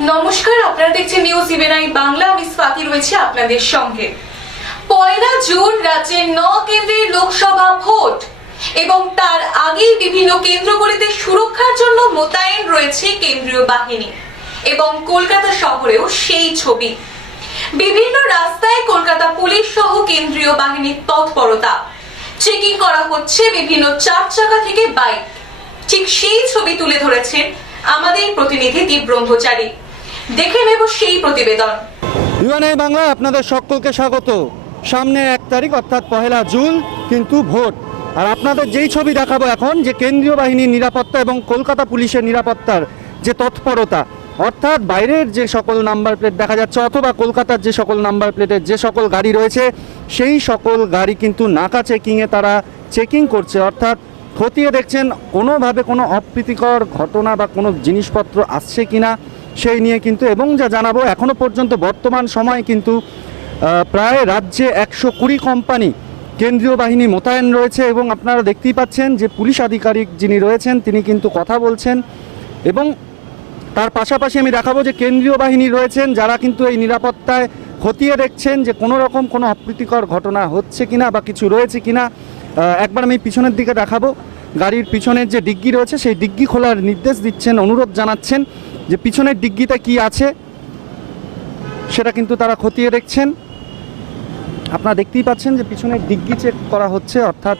নমস্কার, আপনারা দেখছেন নিউজ ইভেনাই বাংলা। আমি স্বাতি রয়েছে আপনাদের সঙ্গে। পয়লা জুন রাজ্যের ন কেন্দ্রের লোকসভা ভোট এবং তার আগেই বিভিন্ন কেন্দ্রগুলিতে সুরক্ষার জন্য মোতায়েন রয়েছে কেন্দ্রীয় বাহিনী এবং কলকাতা শহরেও সেই ছবি। বিভিন্ন রাস্তায় কলকাতা পুলিশ সহ কেন্দ্রীয় বাহিনীর তৎপরতা। চেকিং করা হচ্ছে বিভিন্ন চার চাকা থেকে বাইক। ঠিক সেই ছবি তুলে ধরেছেন আমাদের প্রতিনিধি দীপ ব্রহ্মচারী। দেখে নেব সেই প্রতিবেদন। ইউএনআই বাংলা আপনাদের সকলকে স্বাগত। সামনে এক তারিখ, অর্থাৎ পহেলা জুন, কিন্তু ভোট। আর আপনাদের যেই ছবি দেখাবো এখন, যে কেন্দ্রীয় বাহিনীর নিরাপত্তা এবং কলকাতা পুলিশের নিরাপত্তার যে তৎপরতা, অর্থাৎ বাইরের যে সকল নাম্বার প্লেট দেখা যাচ্ছে, অথবা কলকাতার যে সকল নাম্বার প্লেটের যে সকল গাড়ি রয়েছে, সেই সকল গাড়ি কিন্তু নাকা চেকিংয়ে তারা চেকিং করছে, অর্থাৎ খতিয়ে দেখছেন, কোনোভাবে কোনো অপ্রীতিকর ঘটনা বা কোনো জিনিসপত্র আসছে কিনা সেই নিয়ে কিন্তু, এবং যা জানাব, এখনও পর্যন্ত বর্তমান সময়ে কিন্তু প্রায় রাজ্যে একশো কুড়ি কোম্পানি কেন্দ্রীয় বাহিনী মোতায়েন রয়েছে এবং আপনারা দেখতেই পাচ্ছেন যে পুলিশ আধিকারিক যিনি রয়েছেন, তিনি কিন্তু কথা বলছেন এবং তার পাশাপাশি আমি দেখাবো যে কেন্দ্রীয় বাহিনী রয়েছেন, যারা কিন্তু এই নিরাপত্তায় খতিয়ে দেখছেন যে কোনো রকম কোনো অপ্রীতিকর ঘটনা হচ্ছে কিনা বা কিছু রয়েছে কিনা। একবার আমি পিছনের দিকে দেখাবো। গাড়ির পিছনের যে ডিগ্গি রয়েছে, সেই ডিগ্গি খোলার নির্দেশ দিচ্ছেন, অনুরোধ জানাচ্ছেন যে পিছনের ডিগ্গিতে কি আছে সেটা কিন্তু তারা খতিয়ে দেখছেন। আপনারা দেখতেই পাচ্ছেন যে পিছনের ডিগ্গি চেক করা হচ্ছে, অর্থাৎ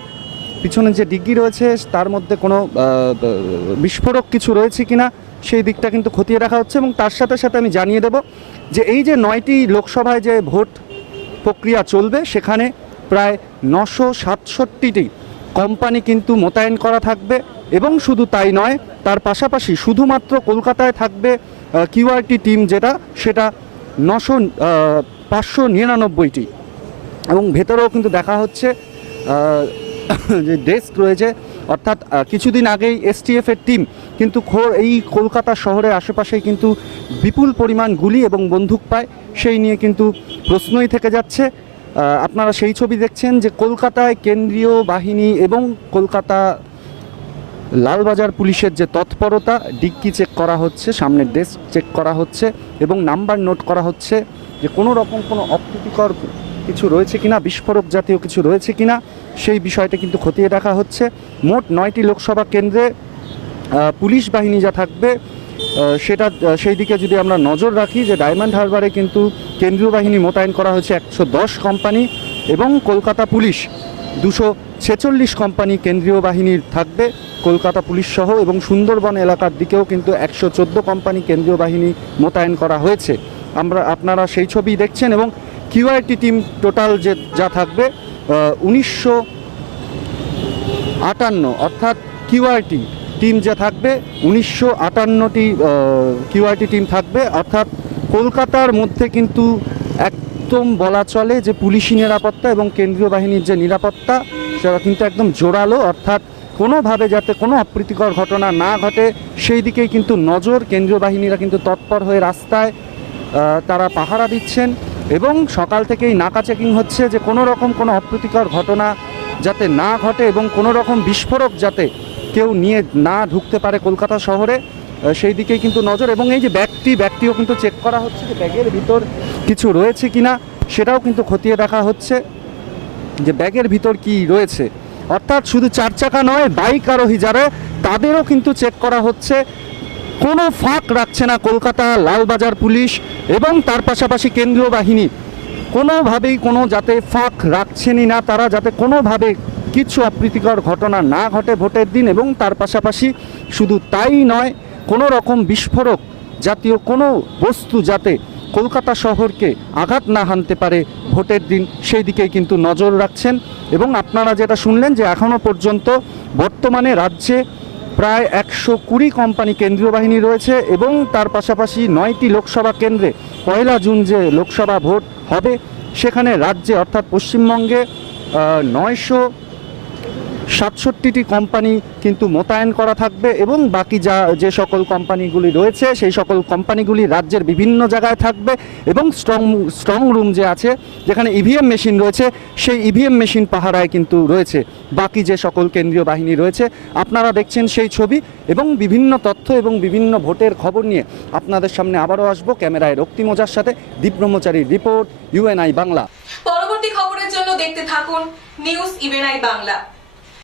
পিছনে যে ডিগ্গি রয়েছে, তার মধ্যে কোনো বিস্ফোরক কিছু রয়েছে কিনা, সেই দিকটা কিন্তু খতিয়ে রাখা হচ্ছে এবং তার সাথে সাথে আমি জানিয়ে দেব যে এই যে নয়টি লোকসভায় যে ভোট প্রক্রিয়া চলবে, সেখানে প্রায় নশো সাতষট্টিটি কোম্পানি কিন্তু মোতায়েন করা থাকবে এবং শুধু তাই নয়, তার পাশাপাশি শুধুমাত্র কলকাতায় থাকবে কিউআরটি টিম যেটা, সেটা নশো পাঁচশো নিরানব্বইটি। এবং ভেতরেও কিন্তু দেখা হচ্ছে যে ডেস্ক রয়েছে, অর্থাৎ কিছুদিন আগেই এসটিএফ এর টিম কিন্তু এই কলকাতা শহরের আশেপাশে কিন্তু বিপুল পরিমাণ গুলি এবং বন্দুক পায়, সেই নিয়ে কিন্তু প্রশ্নই থেকে যাচ্ছে। আপনারা সেই ছবি দেখছেন যে কলকাতায় কেন্দ্রীয় বাহিনী এবং কলকাতা লালবাজার পুলিশের যে তৎপরতা, ডিক্কি চেক করা হচ্ছে, সামনের ডেস্ক চেক করা হচ্ছে এবং নাম্বার নোট করা হচ্ছে যে কোনো রকম কোনো অপ্রীতিকর কিছু রয়েছে কিনা, বিস্ফোরক জাতীয় কিছু রয়েছে কিনা, সেই বিষয়টা কিন্তু খতিয়ে দেখা হচ্ছে। মোট নয়টি লোকসভা কেন্দ্রে পুলিশ বাহিনী যা থাকবে সেটা সেই দিকে যদি আমরা নজর রাখি যে ডায়মন্ড হারবারে কিন্তু কেন্দ্রীয় বাহিনী মোতায়েন করা হয়েছে একশো দশ কোম্পানি এবং কলকাতা পুলিশ দুশো ছেচল্লিশ কোম্পানি কেন্দ্রীয় বাহিনীর থাকবে। কলকাতা পুলিশ সহ এবং সুন্দরবন এলাকার দিকেও কিন্তু একশো চোদ্দ কোম্পানি কেন্দ্রীয় বাহিনী মোতায়েন করা হয়েছে। আমরা, আপনারা সেই ছবি দেখছেন এবং কিউআইটি টিম টোটাল যে, যা থাকবে উনিশশো আটান্ন, অর্থাৎ কিউআরটি টিম যে থাকবে, উনিশশো আটান্নটি কিউআরটি টিম থাকবে। অর্থাৎ কলকাতার মধ্যে কিন্তু একদম বলা চলে যে পুলিশি নিরাপত্তা এবং কেন্দ্রীয় বাহিনীর যে নিরাপত্তা, সেটা কিন্তু একদম জোরালো। অর্থাৎ কোনোভাবে যাতে কোনো অপ্রীতিকর ঘটনা না ঘটে, সেই দিকেই কিন্তু নজর। কেন্দ্রীয় বাহিনীরা কিন্তু তৎপর হয়ে রাস্তায় তারা পাহারা দিচ্ছেন এবং সকাল থেকেই নাকা চেকিং হচ্ছে যে কোনো রকম কোনো অপ্রীতিকর ঘটনা যাতে না ঘটে এবং কোনো রকম বিস্ফোরক যাতে কেউ নিয়ে না ঢুকতে পারে কলকাতা শহরে সেই দিকেই কিন্তু নজর। এবং এই যে ব্যাগটি, ব্যাগটিও কিন্তু চেক করা হচ্ছে যে ব্যাগের ভিতর কিছু রয়েছে কিনা, সেটাও কিন্তু খতিয়ে দেখা হচ্ছে যে ব্যাগের ভিতর কি রয়েছে। অর্থাৎ শুধু চার চাকা নয়, বাইক আরোহী যারা, তাদেরও কিন্তু চেক করা হচ্ছে। কোনো ফাঁক রাখছে না কলকাতা লালবাজার পুলিশ এবং তার পাশাপাশি কেন্দ্রীয় বাহিনী। কোনোভাবেই কোনো যাতে ফাঁক রাখছেনই না তারা, যাতে কোনোভাবে কিছু অপ্রীতিকর ঘটনা না ঘটে ভোটের দিন এবং তার পাশাপাশি শুধু তাই নয়, কোনো রকম বিস্ফোরক জাতীয় কোনো বস্তু যাতে কলকাতা শহরকে আঘাত না হানতে পারে ভোটের দিন, সেই দিকেই কিন্তু নজর রাখছেন। এবং আপনারা যেটা শুনলেন যে এখনও পর্যন্ত বর্তমানে রাজ্যে প্রায় একশো কুড়ি কোম্পানি কেন্দ্রীয় বাহিনী রয়েছে এবং তার পাশাপাশি নয়টি লোকসভা কেন্দ্রে পয়লা জুন যে লোকসভা ভোট হবে, সেখানে রাজ্যে অর্থাৎ পশ্চিমবঙ্গে নয়শো সাতষট্টিটি কোম্পানি কিন্তু মোতায়েন করা থাকবে এবং বাকি যা, যে সকল কোম্পানিগুলি রয়েছে, সেই সকল কোম্পানিগুলি রাজ্যের বিভিন্ন জায়গায় থাকবে এবং স্ট্রং স্ট্রং রুম যে আছে, যেখানে ইভিএম মেশিন রয়েছে, সেই ইভিএম মেশিন পাহারায় কিন্তু রয়েছে। বাকি যে সকল কেন্দ্রীয় বাহিনী রয়েছে, আপনারা দেখছেন সেই ছবি এবং বিভিন্ন তথ্য এবং বিভিন্ন ভোটের খবর নিয়ে আপনাদের সামনে আবারও আসব ক্যামেরায় রক্তিম ওঝার সাথে দীপ ব্রহ্মচারীর রিপোর্ট ইউএনআই বাংলা পরবর্তী খবরের জন্য দেখতে থাকুন নিউজ ইভেনাই বাংলা